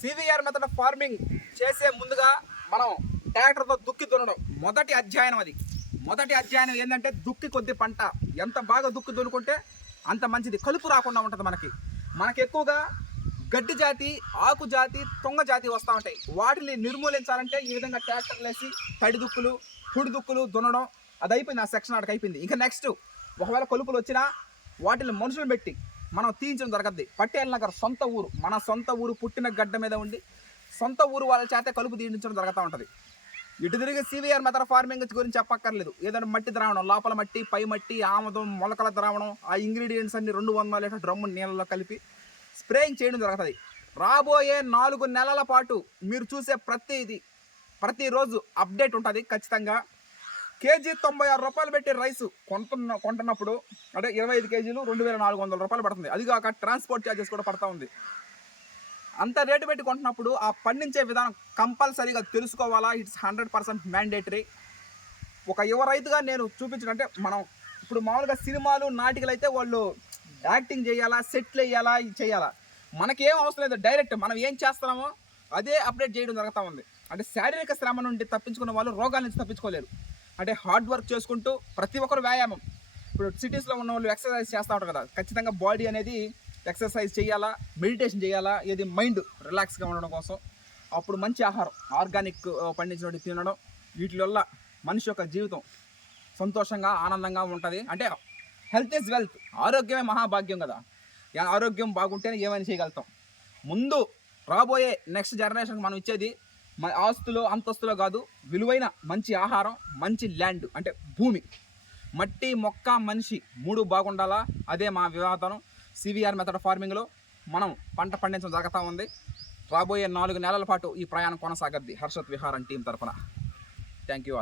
CVR method farming చేసే ముందుగా మనం ట్రాక్టర్తో దుక్కి దున్నడం మొదటి అధ్యయనం. అది మొదటి అధ్యయనం ఏంటంటే దుక్కి కొద్ది పంట ఎంత బాగా దుక్కి దున్నుకుంటే అంత మంచిది, కలుపు రాకుండా ఉంటుంది. మనకి ఎక్కువగా గడ్డి జాతి, ఆకు జాతి, తొంగ జాతి వస్తూ ఉంటాయి. వాటిని నిర్మూలించాలంటే ఈ విధంగా ట్రాక్టర్లు వేసి తడి దుక్కులు, పొడి దుక్కులు దున్నడం అది అయిపోయింది. ఆ సెక్షన్ ఆడికి అయిపోయింది. ఇంకా నెక్స్ట్ ఒకవేళ కలుపులు వచ్చినా వాటిని మనుషులు పెట్టి మనం తీయించడం జరగద్ది. పటేల్ నగర్ సొంత ఊరు, మన సొంత ఊరు పుట్టిన గడ్డ మీద ఉండి సొంత ఊరు వాళ్ళ చేత కలుపు తీయించడం జరుగుతూ ఉంటుంది. ఇటు తిరిగి సివిఆర్ మెథడ్ ఫార్మింగ్ గురించి చెప్పక్కర్లేదు. ఏదైనా మట్టి ద్రావణం, లోపల మట్టి, పై మట్టి, ఆముదం, మొలకల ద్రావణం, ఆ ఇంగ్రీడియంట్స్ అన్ని 200 లీటర్ డ్రమ్ము నీళ్ళలో కలిపి స్ప్రేయింగ్ చేయడం జరుగుతుంది. రాబోయే 4 నెలల పాటు మీరు చూసే ప్రతిరోజు అప్డేట్ ఉంటుంది ఖచ్చితంగా. కేజీ 96 రూపాయలు పెట్టి రైసు కొంటున్నప్పుడు అంటే 25 కేజీలు 2400 రూపాయలు పడుతుంది. అదిగాక ట్రాన్స్పోర్ట్ ఛార్జెస్ కూడా పడుతూ ఉంది. అంత రేటు పెట్టి కొంటున్నప్పుడు ఆ పండించే విధానం కంపల్సరీగా తెలుసుకోవాలా. It's 100% mandatory. ఒక యువ రైతుగా నేను చూపించడం అంటే, మనం ఇప్పుడు మామూలుగా సినిమాలు, నాటికలు అయితే వాళ్ళు యాక్టింగ్ చేయాలా, సెట్లు వేయాలా, ఇది చేయాలా. మనకేం అవసరం లేదు, డైరెక్ట్ మనం ఏం చేస్తున్నామో అదే అప్డేట్ చేయడం జరుగుతూ ఉంది. అంటే శారీరక శ్రమ నుండి తప్పించుకున్న వాళ్ళు రోగాల నుంచి తప్పించుకోలేరు. అంటే హార్డ్ వర్క్ చేసుకుంటూ ప్రతి ఒక్కరు వ్యాయామం. ఇప్పుడు సిటీస్లో ఉన్న వాళ్ళు ఎక్సర్సైజ్ చేస్తూ ఉంటారు కదా, ఖచ్చితంగా బాడీ అనేది ఎక్సర్సైజ్ చేయాలా, మెడిటేషన్ చేయాలా, ఇది మైండ్ రిలాక్స్గా ఉండడం కోసం. అప్పుడు మంచి ఆహారం, ఆర్గానిక్ పండించినట్టు తినడం, వీటి వల్ల మనిషి యొక్క జీవితం సంతోషంగా, ఆనందంగా ఉంటుంది. అంటే హెల్త్ ఈజ్ వెల్త్, ఆరోగ్యమే మహాభాగ్యం కదా. ఆరోగ్యం బాగుంటేనే ఏమైనా చేయగలుగుతాం. ముందు రాబోయే నెక్స్ట్ జనరేషన్కి మనం ఇచ్చేది ఆస్తులు, అంతస్తులో కాదు, విలువైన మంచి ఆహారం, మంచి ల్యాండ్ అంటే భూమి, మట్టి, మొక్క, మనిషి 3 బాగుండాలా. అదే మా వివాదం. సివిఆర్ మెథడ్ ఫార్మింగ్లో మనం పంట పండించడం జరుగుతూ ఉంది. రాబోయే 4 నెలల పాటు ఈ ప్రయాణం కొనసాగద్ది హర్షత్ విహారం టీం తరఫున. Thank you.